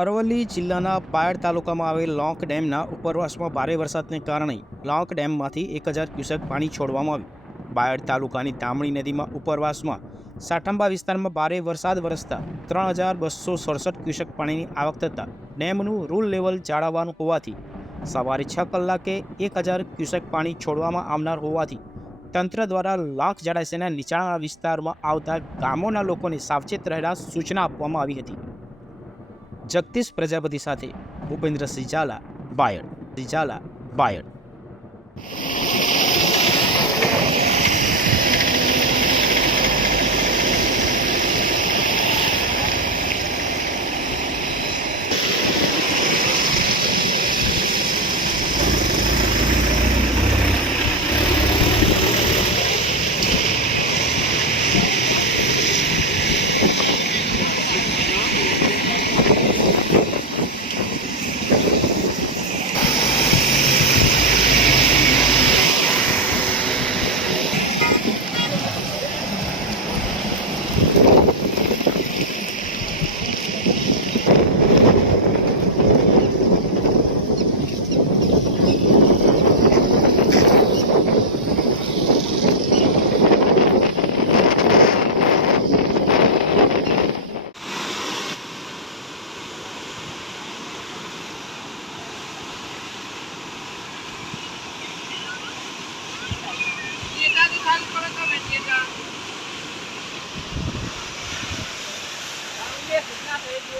અરવલ્લી જિલ્લાના બાયડ તાલુકામાં આવેલ લોંક ડેમના ઉપરવાસમાં ભારે વરસાદને કારણે લોંક ડેમમાંથી 1000 ક્યુસેક પાણી છોડવામાં આવ્યું। બાયડ તાલુકાની તામણી નદીમાં ઉપરવાસમાં સાઠંબા વિસ્તારમાં ભારે વરસાદ વરસતા 3267 ક્યુસેક પાણીની આવક થતાં ડેમનું રૂલ લેવલ જાળવવાનું હોવાથી સવારે 6 કલાકે 1000 ક્યુસેક પાણી છોડવામાં આવનાર હોવાથી તંત્ર દ્વારા લોંક જળાશયના નીચાણવાળા વિસ્તારમાં આવતા ગામોના લોકોને સાવચેત રહેવા સૂચના આપવામાં આવી હતી। જગદીશ પ્રજાપતિ સાથે ભૂપેન્દ્રસિંહ ઝાલા, બાયડ।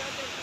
Gracias.